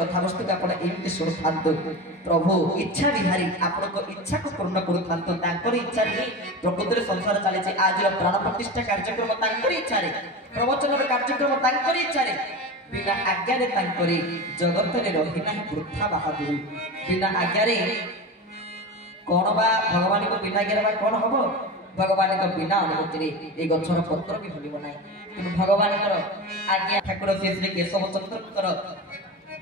कथा वस्तु को आपण एमती शुणुथांतु प्रभु इच्छा विहारी आपण इच्छा को पूर्ण करूथांतु तांकर इच्छा रे प्रकृति रे संसार चले छै आज रो प्राण प्रतिष्ठा कार्यक्रम तांकर इच्छा रे प्रवचन रो कार्यक्रम तांकर इच्छा रे बिना आज्ञा रे तांकर जगत रे रही नाही वृथा बहादुरी बिना आज्ञा रे कोन बा भगवान को बिना आज्ञा रे कोन हबो भगवान को बिना अनुमति रे ए गछर पत्र भी हलिबो नाही किंतु भगवान कर आज्ञा ठाकुर श्री केशव चंद्र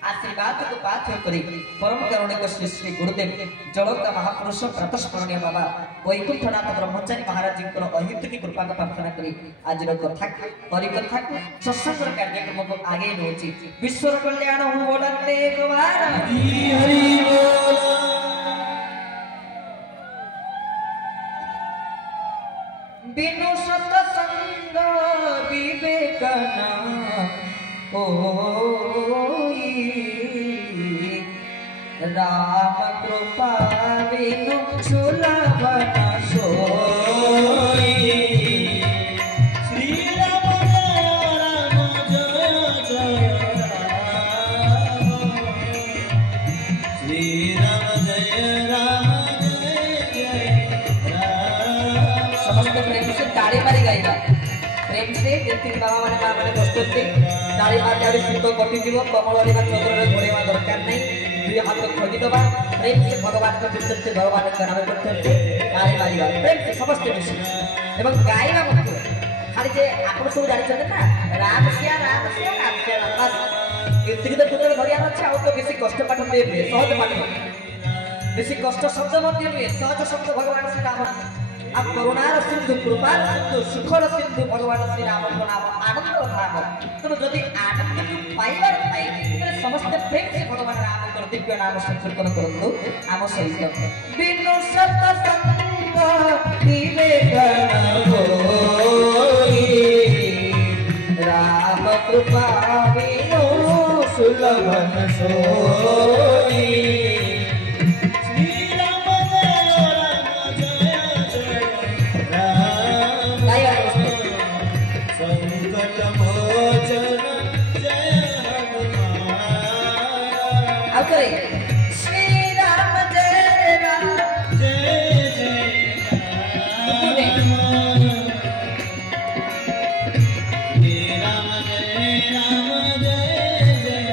आशीर्वाद को पात्र करी परम करुणिक श्री श्री गुरुदेव जड़ता महापुरुष प्रातस्मरणीय बाबा वैकुंठनाथ ब्रह्मचारी महाराज जी अहितुकी कृपा को प्रार्थना करी आज कथा हरि कथा को सत्संग कार्यक्रम को आगे नौची विश्व कल्याण हो बोलते भगवान हरि बोल बिनु सत्संग विवेक ना राम कृपा बिनु सुलभ न सोई श्री राम जय जय राम श्री राम जय जय राम समस्त प्रेम से ताड़ी मारी गाइबा प्रेम से जति बाबा माने मां माने प्रस्तुत थी ताड़ी मार जाबे सुतो कटि जीव कमल रे चंद्र रे घोड़ेवा दरकार नहीं दुई हाथ खोजी दबा प्रेम से भगवान का कीर्तन से भगवान का नाम करते ताड़ी मारिबा प्रेम से समस्त मिशी एवं गाइबा मत खाली जे आपण सब जानि छन ना राम सिया बस कीर्तन तो तुतर भरिया अछि आ तो बेसी कष्ट पाठ देबे सहज पाठ बेसी कष्ट शब्द मत देबे सहज शब्द भगवान से नाम अब करुणार सिंधु कृपार सिंधु सुखर सिंधु भगवान श्री राम को नाम आनंद धाम तो जदि आनंद पाइबार थाए समस्त प्रेम से भगवान राम को दिव्य नाम संकीर्तन करंतु आम सहित बिनु सत्संग विवेक होई राम कृपा बिनु सुलभ न सोई श्री राम जय राम जय जय राम जय जय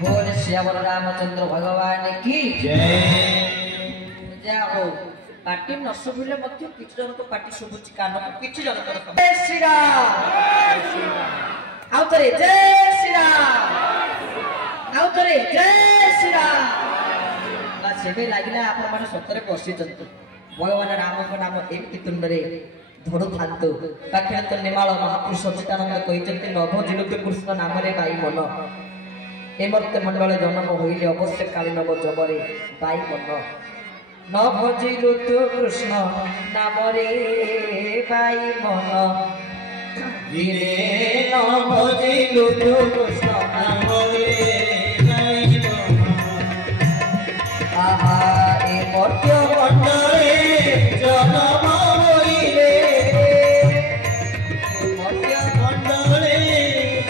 बोल श्याम रामचंद्र भगवान की जय जाओ पार्टी न शुभिले मध्य किछ जन को पार्टी शुभुची कान को किछ जन को जय श्री राम आउतरे जय श्री राम आउतरे जय श्री राम बस सेबे लागिला आपण माने सतरे बसी जंतु भगवान राम को नाम एमति तुंडरे धरु थांतु पाखे तो निमाळ महापुरुष चितानंद कहिचंती नभ जिलुते कृष्ण नाम रे गाई मन एमर्ते मंडल जन्म होइले अवश्य काली नव जबरे गाई मन न भजिलु तु कृष्ण नाम रे गाई मन धीरे न भजिलु तु कृष्ण नाम रे गाई मन आहा ए मर्त्य मंडले जन्म होइले मर्त्य मंडले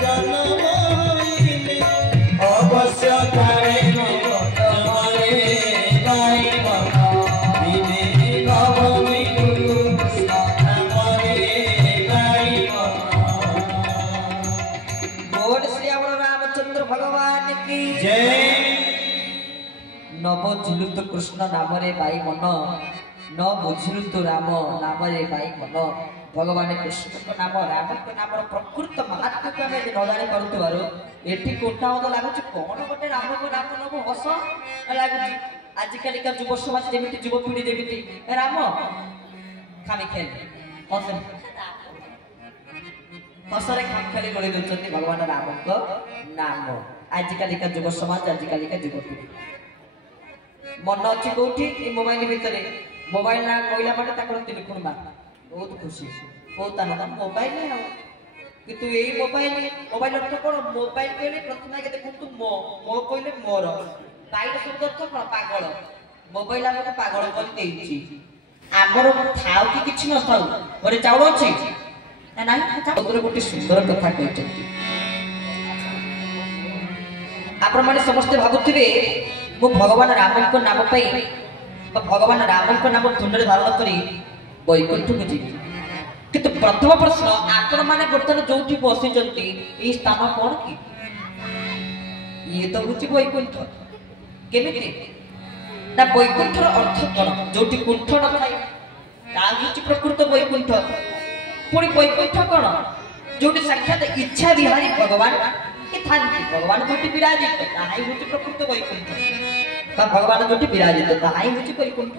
जन्म होइले अवश्य काले न बुझिलु तो कृष्ण नाम रे गाई मन न बुझिलु तो राम नाम रे गाई मन भगवान कृष्ण को नाम राम को नाम प्रकृत महात्म्य को हमें न जानि करूथबारो एठी कोठा मत लागुच कोन गोटे राम को नाम नबो हस लागुच आज काली का युव समाज जेमिति युव पीढ़ी जेमिति राम खाली खेल हस हसरे खाम खाली गले दउचंती भगवान राम को नाम आज काली का युव समाज आज काली का युव पीढ़ी मन अच्छी कौटी मोबाइल भितर मोबाइल ना कहला माटे ताकर टेलीफोन बा बहुत खुशी बहुत आनंद मोबाइल है किंतु एई मोबाइल अर्थ कोन मोबाइल केले प्रथम के देखु मो मो कहले मोर बाइल शब्द अर्थ कोन पागल मोबाइल हमको पागल कर देछि आमर थाउ कि किछि न थाउ घरे चाउल अछि गोटे सुंदर कथा कहते आपण मैंने समस्ते भावुवे मु भगवान राम नाम भगवान राम नाम तुंडे धारण कर वैकुंठ को जी किंतु प्रथम प्रश्न आपण मैंने बर्तमान जो बसी स्थान कौन कि ये तो हूँ वैकुंठ केमी ना वैकुंठर अर्थ कौन जो कुंठ न थाए प्रकृत वैकुंठ पुणी वैकुंठ कौन जो साक्षात इच्छा विहारी भगवान भगवान जो विराजित ताही हूँ प्रकृत वैकुंठ भगवान जो विराजित ताही हूँ वैकुंठ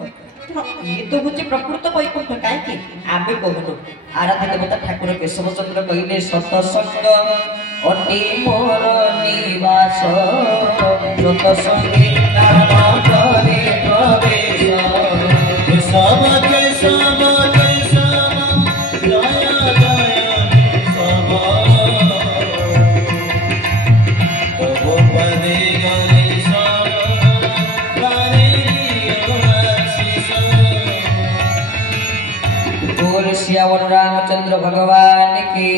ये तो हूँ प्रकृत वैकुंठ कहीं आम कहूँ आराध्य देवता ठाकुर केशव चंद्र कहले सतसंग अटे मोर निवास सतसंगे नाम करे प्रवेश सब श्यावर रामचंद्र भगवान की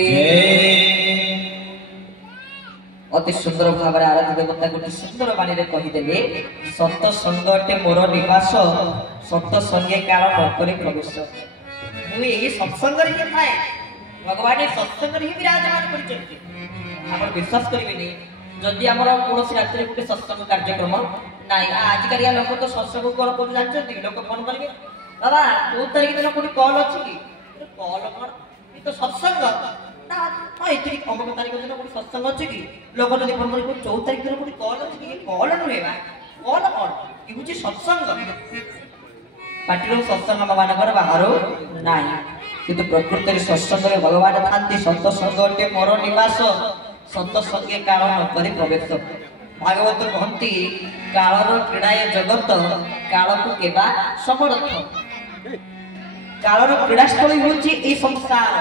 अति सुंदर भाव आराध्य देवता गोटे सुंदर बाणी कहीदेले सतसंगटे मोर निवास सतसंगे काल नकरे प्रवेश मुझे सत्संग थाए भगवान सत्संग ही विराजमान कर विश्वास करेंगे जदि आम कौन रात गोटे सत्संग कार्यक्रम ना आजिका लोक तो सत्संग कौन कर जानते लोक फोन करेंगे बाबा 2 तारीख दिन कोई कॉल अच्छी कॉल कौन तो सत्संग ना ये अमुक तारीख दिन कोई सत्संग अच्छी कि लोक जब फोन कर 4 तारीख दिन कोई कॉल अच्छी कॉल नुहे कॉल कौन ये हूँ सत्संग पार्टी सत्संग आम मानकर बाहर ना किंतु प्रकृत सत्संग भगवान था सतसंगे मोर निवास सतसंगे काल नकरे प्रवेश भागवत कहती कालर क्रीड़ाए जगत काल को केबा समर्थ कालर क्रीड़ास्थली हूँ संसार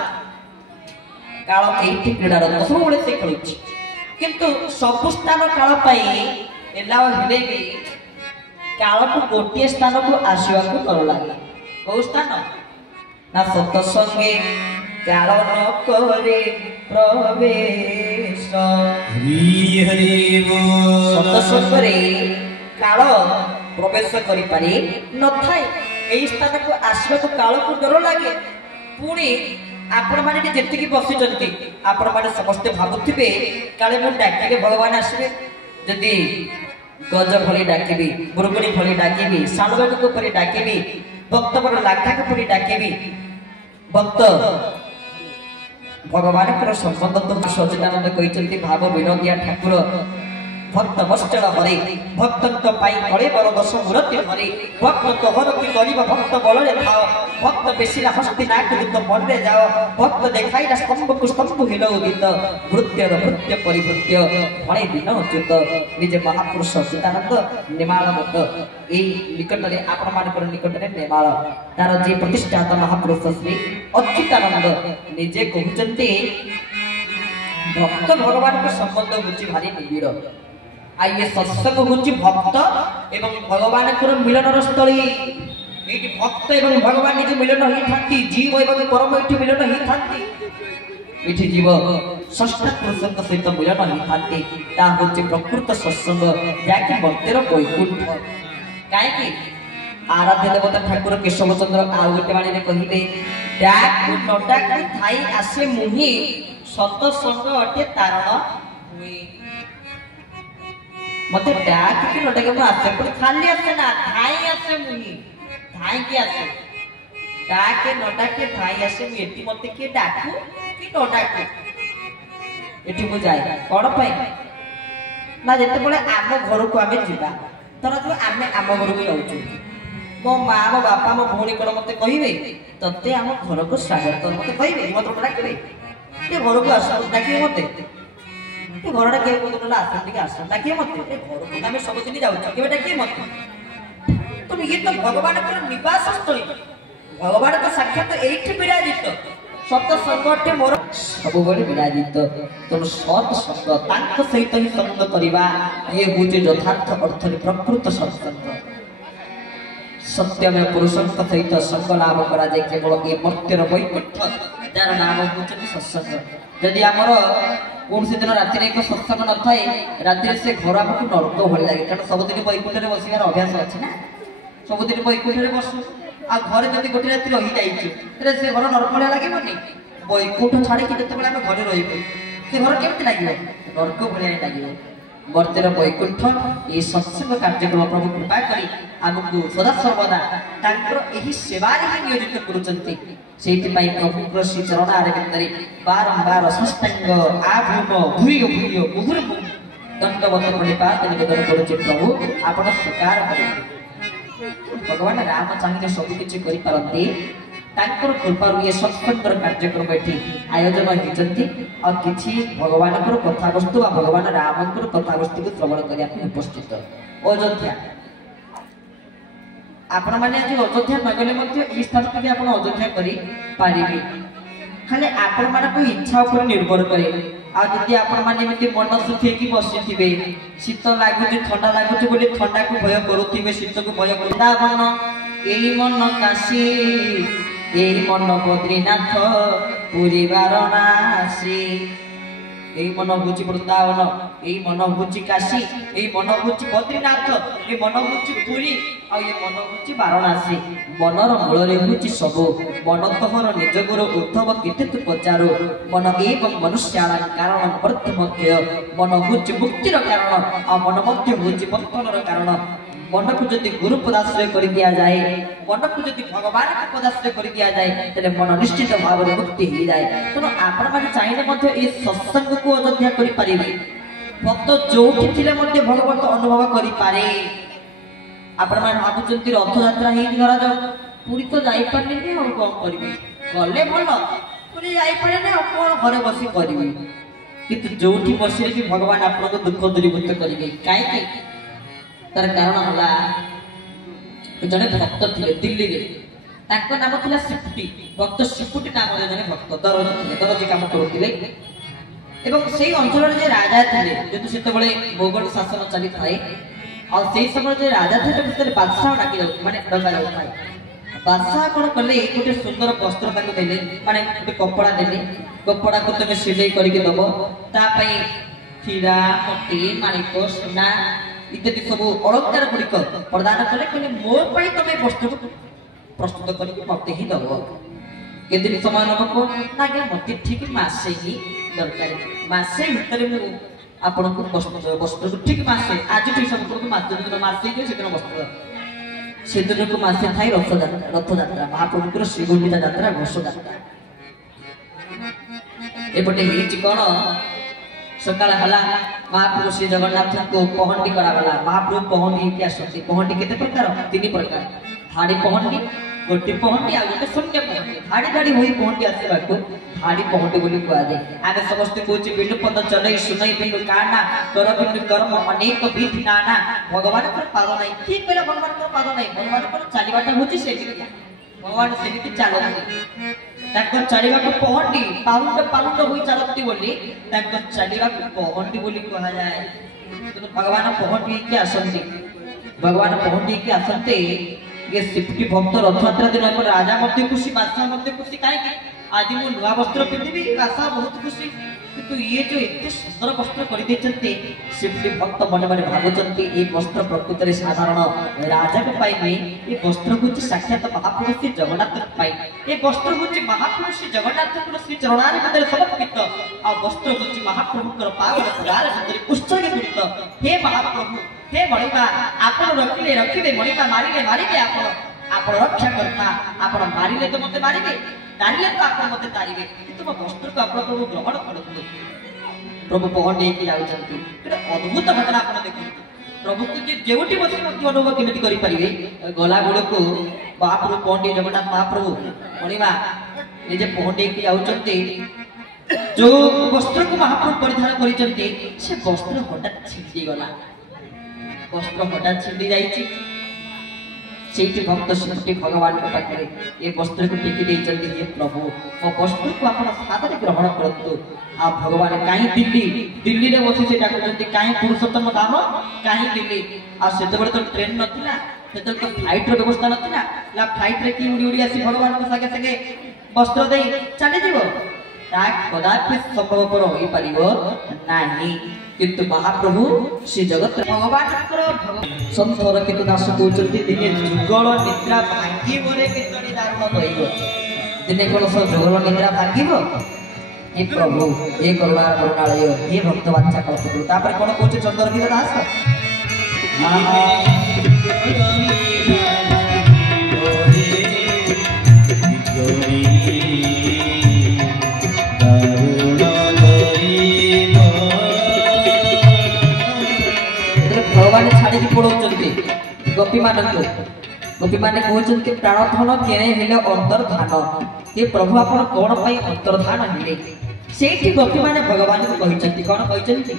काल ये क्रीडार सब से खेलुँ किंतु सब स्थान काल हेले भी काल को गोटे स्थान को आसवा को डर लगे कौ स्थान ना सतसंगे काल नकरे प्रवेश सतसंग काल प्रवेश करि न थाए यही स्थान को आसवा को काल को डर लगे पुणी आपण मैंने जी बसी आपण मैंने समस्ते भावुवे काले मुझे डाके भगवान आसवे जदि गज भली डाकबी बुरगुणी भली डाकबी साणुबाबू परी डाकबी भक्त बड़ लाखा परी डाकबी भक्त भगवान संबंध तो सचिदानंद कहते भाव विनोदिया ठाकुर भक्त मश्चल हरे भक्त हरे बर दश मूर्ति हरे भक्त हरती गरीब भक्त बल भक्त बेसिला हस्ती ना तो मन में जाओ भक्त देखाइला स्तंभ को स्तंभ हिल गीत भृत्य भृत्य परिभृत्य हणे दिन च्युत निजे महापुरुष सचिदानंद नेमाल मत यही निकट में आपण मान निकट में नेमाल तार जी प्रतिष्ठाता महापुरुष श्री अच्युतानंद निजे कहते भक्त भगवान को संबंध बुझी भारी निबिड़ आ ये सत्संग हूँ भक्त एवं भगवान मिलन स्थली ये भक्त एवं भगवान निज मिलन ही था जीव एवं परम ये मिलन ही था ये जीव षष्ठ पुरुष सहित मिलन ही था हूँ प्रकृत सत्संग जहाँकि मर्त्यर वैकुंठ कहीं आराध्य देवता ठाकुर केशव चंद्र आउ गोटे बाणी कहले डाकू न डाकू थाई आसे मुहि सतसंग अटे तारण हुए मत डाक कि न डाके आसे पुणी खाली आसे ना धाई आसे मुहि धाई की आसे डाके न डाके धाई आसे मु एटी मते के डाकू कि न डाकू एटी मु जाय कोन पई ना जेते बळे आम घर को आमे जिबा तर जो आमे आम घर को जाउछु मो मां मो बापा मो भौणी कोन मते कहिबे तते आम घर को स्वागत मते कहिबे मत डाकबे ये घर को आस डाके मते ये घरटा के बोलला आस टिके आस डाके मते ए घर को आमे सब दिन जाउछु के डाके मते तुम ये तो भगवान का निवास स्थली भगवान का साक्षात एठी विराजित सतसंगटे मोर सब बड़े विराजित तुम सत्संग तांक सहित ही संग करिबा ये होचे यथार्थ अर्थ प्रकृत सत्संग सत्य में पुरुषों सहित संग लाभ करा जाए केवल ये मर्त्यर वैकुंठ जार नाम होउछन सत्संग। जदि आमर कौन से दिन राति एक सत्संग न थाए राति से घर आपको नरक भली लगे कारण सबुदिन वैकुंठ में बसिबार अभ्यास अच्छी ना सबुदिन वैकुंठ में बसु आ घर जब गोटे राति रही जाइए से घर नरक भलिया लगे वैकुंठ छाड़ी जिते आम घर रही से घर केमती लगे नरक भलिया लगे वर्तेर वैकुंठ ये सत्संग कार्यक्रम प्रभु कृपा करी आमको सदा सर्वदा यही सेवारे ही नियोजित करुचंती सेहितपाई प्रभुଙ୍କର श्री चरण आरविंदरे बारंबार साष्टांग आभूम भूय भूय मुहुर्मु दंडवत प्रणिपात निवेदन करुचे प्रभु आपण स्वीकार करिए भगवान राम चाहिए सब किछि करि पारंती तांकर कृपारु ये सत्संगर कार्यक्रम एठी आयोजन होइचंती और किछि भगवानकर कथा वस्तु आ भगवान रामकर कथा वस्तु को श्रवण करिया उपस्थित अयोध्या आपण माने आज अयोध्या नगले मध्य ई स्थान के आपण अयोध्या करी पारिबे खाली आपण मानको इच्छा ऊपर निर्भर करे आ जदि आपण माने एमती मन सुखे की बसिथिबे शीत लागुची ठंडा लागुची बोली ठंडा को भय करूथिबे शीत को भय करूता मन एई मन काशी एई मन बद्रीनाथ पुरी वाराणसी এই মন হচ্ছে বৃন্দাবন এই মন হচ্ছে কাশী এই মন হচ্ছে বদ্রীনাথ এই মন হচ্ছে পুরী আর এই মন হচ্ছে বারাণসী মনর মূলরে হচ্ছে সবু মনতহর নিজ গুরু উদ্ধব কীর্তি তু পচারু মন এবং মনুষ্যালা কারণ প্রথমধ্যে মন হচ্ছে মুক্তির কারণ আর মন মধ্যে হচ্ছে বন্ধনর কারণ मन को जदि गुरु पदाश्रय कर दिया जाए मन को जदि भगवान को पदाश्रय कर दिया जाए तेरे मन निश्चित भाव में मुक्ति हो जाए तेणु आपण मैंने चाहिए मध्य ये सत्संग को अयोध्या कर पारे भक्त जोठी थिले मध्य भगवत अनुभव कर पारे आपण मैंने भावुंट रथ यात्रा ही धरा जाओ पूरी तो जाई पारे और कौन करेंगे गले भल पूरी जाई पारे कौन घर बसी करेंगे किंतु जोठी बसिले कि भगवान आपको दुख दूरीभूत करेंगे कहीं तार कारण होला जने भक्त थिले दिल्ली रे ताको नाम थिला सिपुटी भक्त सिपुटी नाम रे जने भक्त दरजी थिले दरजी काम करूथिले एवं सेही अंचल रे जे राजा थिले जेतु सेते बेले मोगल शासन चली थाए और सेही समय जे राजा थिले भीतर बादशाह डाकी जाउ माने डगा जाउ थाए बादशाह कोन कले गोटे सुंदर वस्त्र ताको देले माने गोटे कपड़ा देले कपड़ा को तमे सिलाई करके दबो ता पई खीरा मोती माणिक सोना इत्यादि सब अलंकार गुड़िक प्रदान कले कहले मोर पई तमे वस्तु प्रस्तुत करके मते ही दबो केदिन समय नबको नागे मते ठीक मासे ही दरकार मासे भीतर मु आपन को वस्त्र ठीक मासे आज ठीक सब को मासे दिन मासे के सेदिन वस्त्र सेदिन को मासे थाई रथ यात्रा महाप्रभुकर श्री गुंडिचा यात्रा घोष यात्रा एपटे हिच कोन सकाळ हला महाप्रभु श्री जगन्नाथ को पहंडी करागला महाप्रभु पहंडी के आसती पहंडी केते प्रकार तीन प्रकार धाड़ी पहंडी गोटी पहंडी आ गोटे शून्य पहंडी धाड़ी धाड़ी होई पहंडी आसीबा को धाड़ी पहंडी बोली कहा जाय आगे समस्त कोची बिनु पद चलै सुनै बिनु काना कर बिनु कर्म अनेक विधि नाना भगवान पर पाद नै ठीक बेला भगवान पर पाद नै भगवान पर चालीबाटा होची सेठी भगवान सेठी चालती ताको चलिबा को पहंडी पाउंड पाउंड होई चलती बोली ताको चलिबा को पहंडी बोली कहा जाए तो भगवान पहंडी के आसंती भगवान पहंडी के आसंते ये सिफटी भक्त रथ यात्रा दिन पर राजा मध्य खुशी बादशाह मध्य खुशी काहे कि आज मु नवा वस्त्र पिंधिबी बादशाह बहुत खुशी किंतु ये जो इतने सुंदर वस्त्र कर देचंती सिफटी भक्त मन मन भाबुचंती ए वस्त्र प्रकृत रे साधारण राजा के पाई नहीं ये वस्त्र कुछ साक्षात महापुरुष श्री जगन्नाथ पाई ये वस्त्र कुछ महापुरुष श्री जगन्नाथ को श्री चरणारे भीतर समर्पित आ वस्त्र कुछ महाप्रभु कर पावन पदार भीतर उत्सर्गीकृत हे महाप्रभु हे मणिमा आपण रखिले मणिमा मारिले आपण रक्षा करता आपण मारिले तो मते मारिबे तारिले तो आपण मते तारिबे किंतु वस्त्र को आपण प्रभु ग्रहण करथु प्रभु पहंडी के जाउचंती एटा अद्भुत घटना आपण देखु प्रभु को जे जेउटी बसी मते अनुभव केमिति करि परिबे गला गुड़ को महाप्रभु पहंडी जगन्नाथ महाप्रभु मणिमा निजे पहंडी के जाउचंती जो वस्त्र को महाप्रभु परिधान करिचंती से वस्त्र हठात छिंडी गला वस्त्र हठात छिंडी जाइछि सेठी भक्त सिफटी भगवान के पाखरे ये वस्त्र को टेकी दे चलती हे प्रभु ओ वस्त्र को आपण सादरे ग्रहण करतु आ भगवान काई दिल्ली रे बसी से डाकुचंती काई पुरुषोत्तम धाम काई दिल्ली आ सेते बडे तो ट्रेन नथिला सेते तो फ्लाइट रो व्यवस्था नथिला ला फ्लाइट रे की उडी उडी आसी भगवान को संगे संगे ବସ୍ତ୍ର ଦେଇ ଚାଲିଯିବ, ତାହା କଦାପି ସମ୍ଭବପର ହୋଇପାରିବ ନାହିଁ। କିନ୍ତୁ ମହାପ୍ରଭୁ ଶ୍ରୀ ଜଗତ ଭଗବାନଙ୍କର ସନ୍ଥର କିନ୍ତୁ ଦାସ କହୁଛନ୍ତି ଦିନେ ଯୁଗଳ ନିଦ୍ରା ଭାଙ୍ଗିବରେ କେତୋଟି ଦାରୁଣ ରହିବ। ଦିନେ କଣ ସହ ଯୁଗଳ ନିଦ୍ରା ଭାଙ୍ଗିବ? हे प्रभु हे करुणा करुणालय हे भक्त बाचा कल्पतरु। तापर कोन कौचे चंद्रकीर दास भगवान छाड़ी पड़ौचंती गोपी मानक। गोपी माने कहउचंती प्राणधन केने हेले अंतर्धान। हे प्रभु आपण कोन पई अंतर्धान हेले? सेठी गोपी माने भगवान को कहिचंती कोन कहिचंती?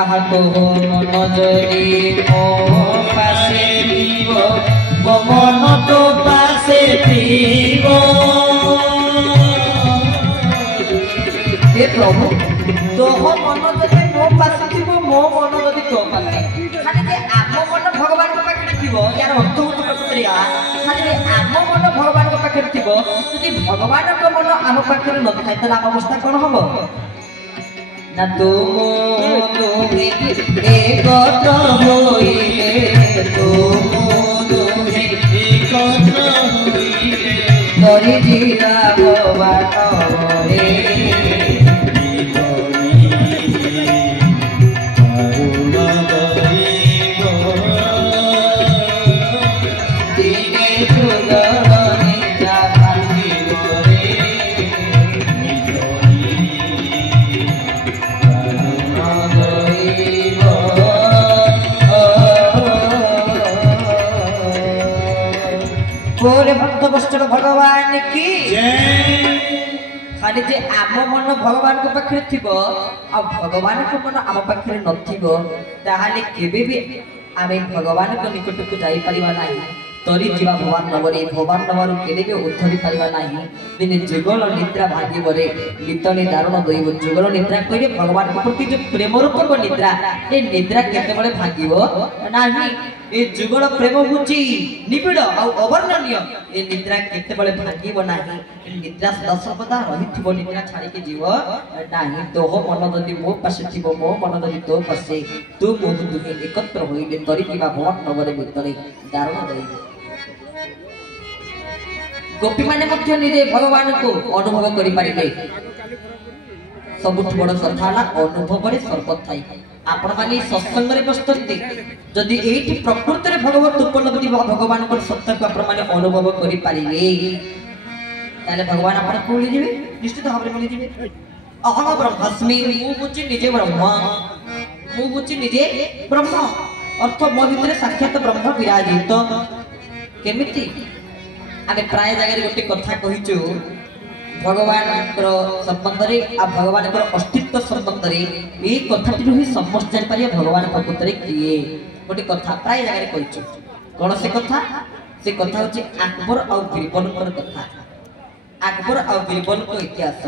आहा तो मन जरी मो पासे थीबो मो मन तो पासे थीबो। हे प्रभु तो मन जरी मो पासे थीबो मो मन जरी तो पासे खाली जे आम मन भगवान को पाखे थीबो यार अर्थ होतो प्रकृतिया खाली आम मन भगवान को पाखे थीबो यदि भगवान को मन आम पाखे न थाय त आम अवस्था कोन होबो ना तुम तुमे एकत्र होइले तुम तुमे एकत्र होइले करि जीरा भगवान रे भगवान की खाली जे आम मन भगवान को पाखे थिबो आ भगवान को मन आम पाखे नथिबो ताहाले केबे भी आमे भगवान को निकट को जाई परिबा नाही। तरी जीवा भगवान नवरे भगवान नवर केले भी उद्धरि परिबा नाही। दिने जुगल निद्रा भागी बरे गीतने दारुण दैव जुगल निद्रा कइले भगवान को प्रति जो प्रेम रूप को निद्रा ए निद्रा केते बळे भागिबो नाही। ए जुगल प्रेम हुची निबिड़ आ अवर्णनीय ए निद्रा केते बळे भागिबो नाही। निद्रा सदा सर्वदा रहिथिबो निद्रा छाडी के जीव नाही। तोह मन जदि मो पासे थिबो मो मन जदि तो पासे तू मोह तुमे एकत्र होइले तरी किबा भगवान नवरे भितरे दारुण दैव। गोपी माने मध्य निजे भगवान को अनुभव करि पारिले सबुठ बड़ कथा हला अनुभव रे सर्वत थाई। आपण माने सत्संग रे बसतंती जदि एठी प्रकृति रे भगवत उपलब्धि भगवान को सत्य को आपण माने अनुभव करि पारिले ताले भगवान आपण को मिलि जिवे निश्चित भाव रे मिलि जिवे। अहम ब्रह्मास्मि मु बुझि निजे ब्रह्म मु बुझि निजे ब्रह्म अर्थ मो भितरे साक्षात ब्रह्म विराजित केमिति आमे प्राय जगह गोटे कथा कहिचु भगवान संबंध रे आ भगवान अस्तित्व संबंध रे ए कथाटी ही समस्त जान पारिया भगवान प्रकृति रे किए गोटे कथा प्राय जगह कहिचु। कोन से कथा होची अकबर और बीरबल कथा। अकबर और बीरबल को इतिहास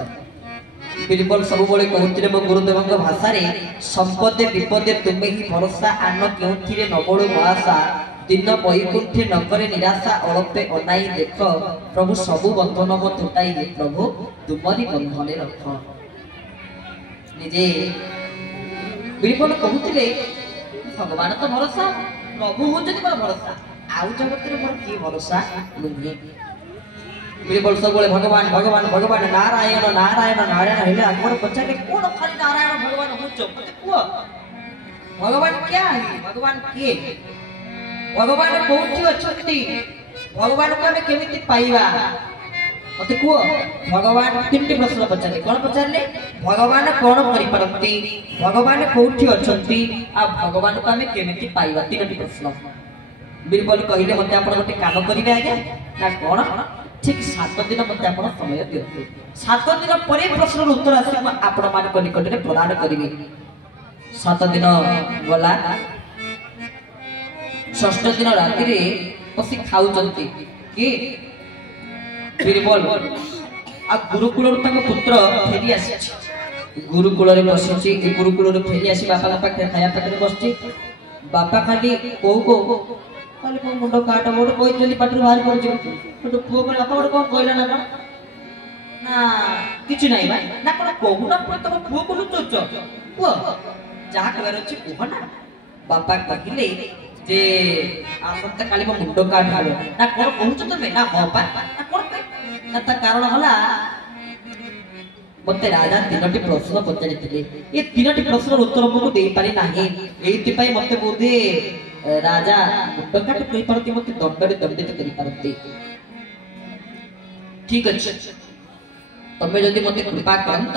बीरबल सब बळे कहउतिले मो गुरुदेव भाषा रे संपदे विपदे तुमे ही भरोसा आन केउथिरे नबळो भाषा दिन वैकुंठे नगरे निराशा अड़पे अनाई देख प्रभु सबु बंधन मो तुटाई प्रभु तुमरी बंधने रख। निजे बीरबल कहउतिले भगवान तो भरोसा प्रभु होजति मोर भरोसा आउ जगत रे मोर की भरोसा नुहे। बीरबल सब बळे भगवान भगवान भगवान नारायण नारायण नारायण हेले अकबर पचारे कोन खाली नारायण भगवान होचो को भगवान क्या है भगवान के भगवान कोठी अछंती भगवान को हमें केमिति पाइबा मते को भगवान तीनटी प्रश्न पचारे कोन पचारले भगवान कोन करि परंती भगवान कोठी अछंती आ भगवान को हमें केमिति पाइबा तीनटी प्रश्न। बीरबल कहिले मते आपण गोटे काम करिवे आगे ना कोन ठीक 7 दिन मते आपण समय दियंतु 7 दिन परे प्रश्न उत्तर आसी आपण मान को निकट रे प्रदान करिवे। 7 दिन गला षष्ठ दिन राति रे बसी खाउचंती कि बीरबल आ गुरुकुल पुत्र फेरी आसी गुरुकुल रे बसिछि ए गुरुकुल रे फेरी आसी बापा पाखे खाया पाखे बसछि बापा खाली को खाली को मुंडो काट मोड कोइ चली पाटर बाहर कर जो तो पुओ पर बापा कोन कहला ना ନା କିଛି ନାହିଁ ଭାଇ ନା କଣ କହୁନା ପୁରା ତମ ପୁଅ ଲୁଚଉଛ ପୁଅ ଯାହା କହିବାର ଅଛି କୁହ ନା। ବାପା କହିଲେ ଯେ ଆସନ୍ତା କାଲି ମୋ ମୁଣ୍ଡ କାଟ ହବ। ନା କଣ କହୁଛ ତମେ? ନା ହଁ ପା। ନା କଣ ପାଇଁ? ନା ତା କାରଣ ହେଲା ମତେ ରାଜା 3ଟି ପ୍ରଶ୍ନ ପଚାରିଥିଲେ। ଏ 3ଟି ପ୍ରଶ୍ନର ଉତ୍ତର ମୁଁ ଦେଇପାରି ନାହିଁ। ଏଇଥିପାଇଁ ମତେ ବୋଧେ ରାଜା ମୁଣ୍ଡ କାଟ କରିପାରନ୍ତି, ମତେ ଦଣ୍ଡରେ ଦଣ୍ଡିତ କରିପାରନ୍ତି। ଠିକ ଅଛି, ତମେ ଯଦି ମତେ କୃପା କରନ୍ତ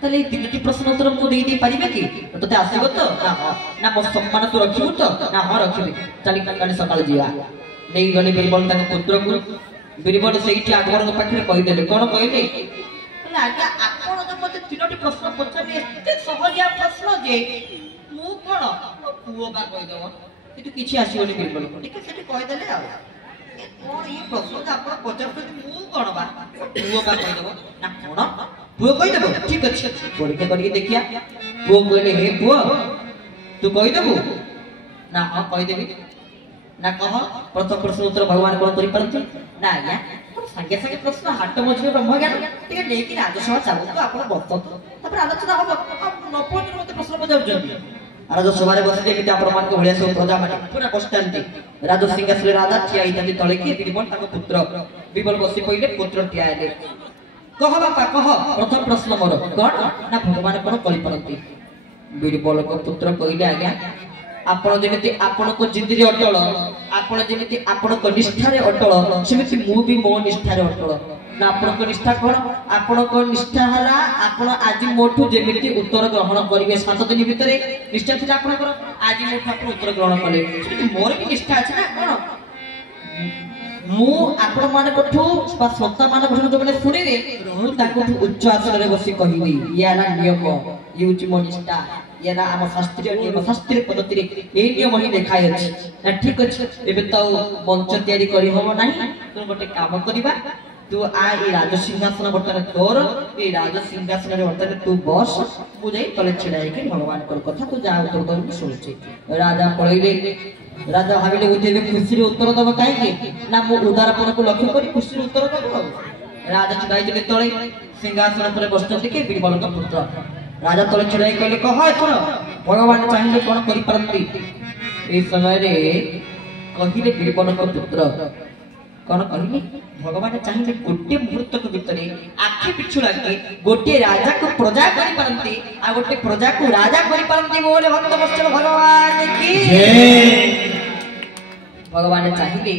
ତାହେଲେ 3ଟି ପ୍ରଶ୍ନ ଉତ୍ତର ମୁଁ ଦେଇ ପାରିବେ କି? ତତେ ଆସିବ ତ? ନା ହଁ। ନା ମୋ ସମ୍ମାନ ତୁ ରଖିବୁ ତ? ନା ହଁ ରଖିବି। ଚାଲି କାଲି ସକାଳେ ଯିବା। ନେଇଗଲେ ବୀରବଳ ତାଙ୍କ ପୁତ୍ରକୁ। ବୀରବଳ ସେଇଠି ଆକବରଙ୍କ ପାଖରେ କହିଦେଲେ। କଣ କହିଲେ? ଆଜ୍ଞା ଆପଣ ତ ମତେ 3ଟି ପ୍ରଶ୍ନ ପଚାରିଲେ, ଏତେ ସହଜିଆ ପ୍ରଶ୍ନ ଯେ ମୁଁ କଣ ପୁଅ ବା କହିଦବ। ସେଠୁ କିଛି ଆସିବନି ବୀରବଳକୁ। ଟିକେ ସେଠି କହିଦେଲେ ଆଉ କଣ ଏ ପ୍ରଶ୍ନ ଆପଣ ପଚାରୁଛନ୍ତି, ମୁଁ କଣ ବା ପୁଅ ବା କହିଦବ। ନା କଣ ପୁଅ କହିଦବ? ଠିକ ଅଛି, ପରୀକ୍ଷା କରିକି ଦେଖିଆ। ପୁଅ କହିଲେ ହେ ପୁଅ ତୁ କହିଦେବୁ? ନା ହଁ କହିଦେବି। ନା କହ ପ୍ରଥମ ପ୍ରଶ୍ନ ଉତ୍ତର ଭଗବାନ କଣ କରିପାରନ୍ତି? ନା ଆଜ୍ଞା ସାଙ୍ଗେ ସାଙ୍ଗେ ପ୍ରଶ୍ନ ହାଟ ମଝିରେ ବ୍ରହ୍ମଜ୍ଞାନ ଟିକେ ନେଇକି ରାଜସଭା ଚାଲନ୍ତୁ, ଆପଣ ବସନ୍ତୁ, ତାପରେ ଆଲୋଚନା ହବ। ନପହଞ୍ଚିଲେ ମତେ ପ୍ରଶ୍ନ ପଚାରୁଛନ୍ତି। ରାଜସଭାରେ ବସିଲେ ଏମିତି ଆପଣମାନଙ୍କ ଭଳିଆ ସବୁ ପ୍ରଜାମାନେ ପୁରା ବସିଥାନ୍ତି। ରାଜ ସିଂହାସନରେ ରାଜା ଠିଆ ହେଇଥାନ୍ତି ତଳେ, କି ବୀରବଳ ତାଙ୍କ ପୁତ୍ର। ବୀରବଳ ବସି ପଇଲେ, ପୁତ୍ର ଠିଆ ହେଲେ। କହ ବାପା କହ, ପ୍ରଥମ ପ୍ରଶ୍ନ ମୋର କଣ? ନା ଭଗବାନ କଣ କରିପାରନ୍ତି? ବୀରବଳଙ୍କ ପୁତ୍ର କହିଲେ ଆଜ୍ଞା ଆପଣ ଯେମିତି ଆପଣଙ୍କ ଜିଦିରେ ଅଟଳ, ଆପଣ ଯେମିତି ଆପଣଙ୍କ ନିଷ୍ଠାରେ ଅଟଳ, ସେମିତି ମୁଁ ବି ମୋ ନିଷ୍ଠାରେ ଅଟଳ। ନା ଆପଣଙ୍କ ନିଷ୍ଠା କଣ? ଆପଣଙ୍କ ନିଷ୍ଠା ହେଲା ଆପଣ ଆଜି ମୋଠୁ ଯେମିତି ଉତ୍ତର ଗ୍ରହଣ କରିବେ 7 ଦିନ ଭିତରେ, ନିଷ୍ଠା ଥିଲା ଆପଣଙ୍କର। ଆଜି ମୋଠୁ ଆପଣ ଉତ୍ତର ଗ୍ରହଣ କଲେ, ସେମିତି ମୋର ବି ନିଷ୍ଠା ଅଛି ନା କଣ? ମୁଁ ଆପଣ ମାନଙ୍କଠୁ ବା ସନ୍ତା ମାନଙ୍କଠୁ ଯୋଉମାନେ ଶୁଣିବେ, ମୁଁ ତାଙ୍କଠୁ ଉଚ୍ଚ ଆସନରେ ବସି କହିବି। ଇଏ ହେଲା ନିୟମ, ଇଏ ହଉଛି ମୋ ନିଷ୍ଠା, ଇଏ ହେଲା ଆମ ଶାସ୍ତ୍ରୀୟ ନିୟମ। ଶାସ୍ତ୍ରୀୟ ପଦ୍ଧତିରେ ଏଇ ନିୟମ ହିଁ ଲେଖା ଅଛି। ନା ଠିକ ଅଛି, ଏବେ ତ ମଞ୍ଚ ତିଆରି କରିହବ ନାହିଁ। ତେଣୁ ଗୋଟେ କାମ କରିବା, ତୁ ଆ ଏଇ ରାଜସିଂହାସନ ବର୍ତ୍ତମାନ ତୋର, ଏଇ ରାଜସିଂହାସନରେ ବର୍ତ୍ତମାନ ତୁ ବସ, ମୁଁ ଯାଇ ତଳେ ଛିଡା ହେଇକି ଭଗବାନଙ୍କର କଥା ତୁ ଯାହା ଉତ୍ତର ଦବୁ ମୁଁ ଶୁଣୁଛି। ରାଜା ପଳେଇଲେ। ରାଜା ଭାବିଲେ ଏବେ ଖୁସିରେ ଉତ୍ତର ଦବ କାହିଁକି? ନା ମୁଁ ଉଦାରପଣକୁ ଲକ୍ଷ୍ୟ କରି ଖୁସିରେ ଉତ୍ତର ଦବ ଆଉ। ରାଜା ଛିଡା ହେଇଥିଲେ ତଳେ, ସିଂହାସନ ଉପରେ ବସିଛନ୍ତି କି ବୀରବଳଙ୍କ ପୁତ୍ର। ରାଜା ତଳେ ଛିଡା ହେଇ କହିଲେ କହ ଏଥର ଭଗବାନ ଚାହିଁଲେ କଣ କରିପାରନ୍ତି? এই ସମୟରେ କହିଲେ ବୀରବଳଙ୍କ ପୁତ୍ର କଣ କହିଲେ? ଭଗବାନ ଚାହିଁଲେ ଗୋଟିଏ ମୁହୂର୍ତ୍ତକ ଭିତରେ ଆଖି ପିଛୁ ଲାଗି ଗୋଟିଏ ରାଜାକୁ ପ୍ରଜା କରିପାରନ୍ତି, ଆଉ ଗୋଟେ ପ୍ରଜାକୁ ରାଜା କରିପାରନ୍ତି। ବୋଲେ ଭକ୍ତ ବତ୍ସଳ ଭଗବାନ କି ଭଗବାନ ଚାହିଁଲେ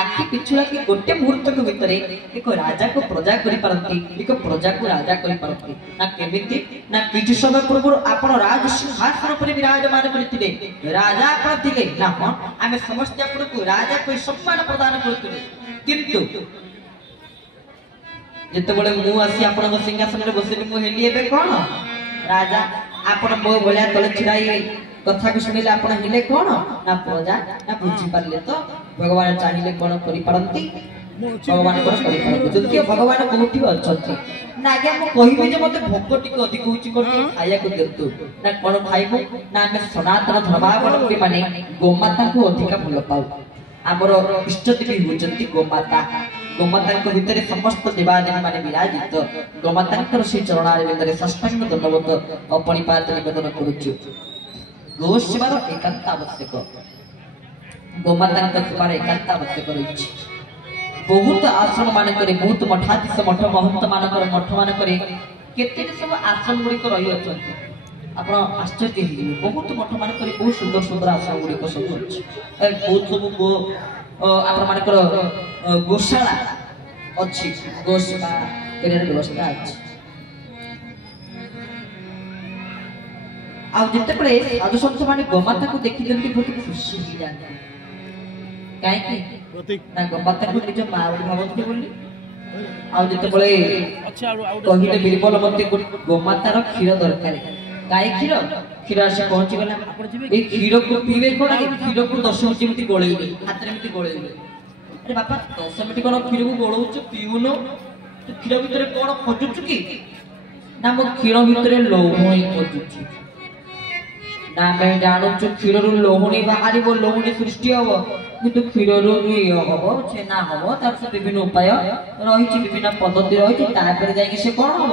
ଆଖି ପିଛୁ ଲାଗି ଗୋଟେ ମୁହୂର୍ତ୍ତକ ଭିତରେ ଏକ ରାଜାକୁ ପ୍ରଜା କରିପାରନ୍ତି, ଏକ ପ୍ରଜାକୁ ରାଜା କରିପାରନ୍ତି। ନା କେମିତି? ନା କିଛି ସମୟ ପୂର୍ବରୁ ଆପଣ ରାଜ ସିଂହାସନ ଉପରେ ବିରାଜମାନ କରିଥିଲେ, ରାଜା ଆପଣ ଥିଲେ। ନା ହଁ ଆମେ ସମସ୍ତେ ଆପଣଙ୍କୁ ରାଜା କହି ସମ୍ମାନ ପ୍ରଦାନ କରୁଥିଲୁ, କିନ୍ତୁ ଯେତେବେଳେ ମୁଁ ଆସି ଆପଣଙ୍କ ସିଂହାସନରେ ବସିଲି, ମୁଁ ହେଲି ଏବେ କଣ ରାଜା। ଆପଣ ମୋ ଭଳିଆ ତଳେ ଛିଡା ହେଇ କଥାକୁ ଶୁଣିଲେ ଆପଣ ହେଲେ କଣ? ନା ପ୍ରଜା। ନା ବୁଝିପାରିଲେ ତ ଭଗବାନ ଚାହିଁଲେ କଣ କରିପାରନ୍ତି? ଭଗବାନ କଣ କରିପାରନ୍ତି? ଦ୍ୱିତୀୟ ଭଗବାନ କୋଉଠି ଅଛନ୍ତି? ନା ଆଜ୍ଞା ମୁଁ କହିବି ଯେ ମତେ ଭୋକ ଟିକେ ଅଧିକ ହଉଛି, କଣ ଖାଇବାକୁ ଦିଅନ୍ତୁ। ନା କଣ ଖାଇବୁ? ନା ଆମେ ସନାତନ ଧର୍ମାବଲମ୍ବୀ ମାନେ ଗୋମାତାଙ୍କୁ ଅଧିକା ଭଲ ପାଉ। ଆମର ଇଷ୍ଟ ଦେବୀ ହେଉଛନ୍ତି ଗୋମାତା। ଗୋମାତାଙ୍କ ଭିତରେ ସମସ୍ତ ଦେବାଦେବୀ ମାନେ ବିରାଜିତ। ଗୋମାତାଙ୍କର ସେଇ ଚରଣାରବିନ୍ଦରେ ସାଷ୍ଟାଙ୍ଗ ଦଣ୍ଡବତ ଅପଣିପାତ ନିବେଦନ କରୁଛୁ। ଗୋ ସେବାର ଏକାନ୍ତ ଆବଶ୍ୟକ, ଗୋମାତାଙ୍କ ସେବାର ଏକାନ୍ତ ଆବଶ୍ୟକ ରହିଛି। ବହୁତ ଆଶ୍ରମ ମାନଙ୍କରେ, ବହୁତ ମଠାଧୀଶ ମଠ ମହନ୍ତ ମାନଙ୍କର ମଠ ମାନଙ୍କରେ କେତେ ସବୁ ଆଶ୍ରମ ଗୁଡିକ ରହିଅଛନ୍ତି। ଆପଣ ଆଶ୍ଚର୍ଯ୍ୟ ହେଇଯିବେ, ବହୁତ ମଠ ମାନଙ୍କରେ ବହୁତ ସୁନ୍ଦର ସୁନ୍ଦର ଆଶ୍ରମ ଗୁଡିକ ସବୁ ଅଛି। ବହୁତ ସବୁ ଆପଣ ମାନଙ୍କର ଗୋଶାଳା ଅଛି, ଗୋସେବା କରିବାର ବ୍ୟବସ୍ଥା ଅଛି। ଆଉ ଯେତେବେଳେ ସାଧୁସନ୍ଥ ମାନେ ଗୋମାତାକୁ ଦେଖିଦିଅନ୍ତି ବହୁତ ଖୁସି ହେଇଯାନ୍ତି। କାହିଁକି? ନା ଗୋମାତାକୁ ନିଜ ମା ବୋଲି ଭାବନ୍ତି ବୋଲି। ଆଉ ଯେତେବେଳେ କହିଲେ ବୀରବଳ ମତେ ଗୋମାତାର କ୍ଷୀର ଦରକାର, ଗାଈ କ୍ଷୀର, କ୍ଷୀର ଆସି ପହଞ୍ଚିଗଲା। ଏଇ କ୍ଷୀରକୁ ପିଇବେ କଣ? କ୍ଷୀରକୁ 10 ମିନିଟ୍ ଏମିତି ଗୋଳେଇଲେ, ହାତରେ ଏମିତି ଗୋଳେଇଲେ। ଆରେ ବାପା 10 ମିନିଟ୍ କଣ କ୍ଷୀରକୁ ଗୋଳଉଛୁ, ପିଉନୁ? ତୁ କ୍ଷୀର ଭିତରେ କଣ ଖୋଜୁଛୁ କି? ନା ମୋ କ୍ଷୀର ଭିତରେ ଲହୁଣୀ ଖୋଜୁଛି। ना आम जानू क्षीर लहुणी बाहर लहुणी सृष्टि हम किंतु क्षीर हम छेना हम तार विभिन्न उपाय रही विभिन्न पद्धति रही से कौन हम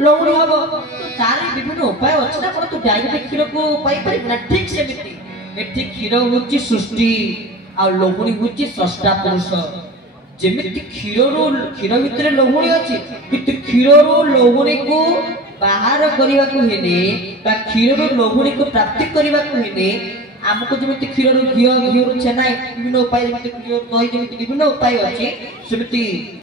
लहुणी हम तार विभिन्न उपाय अच्छे ना कौन तू डायरेक्ट क्षीर को पाई ना ठीक से क्षीर हूँ सृष्टि आ लहुणी हूँ षष्टा पुरुष जमी क्षीर भितर लहुणी अच्छी कि क्षीर लहुणी को बाहर करने क्षीर लहुणी को प्राप्ति करने आमको जमी क्षीर घी घी छेना विभिन्न उपाय दही विभिन्न उपाय अच्छी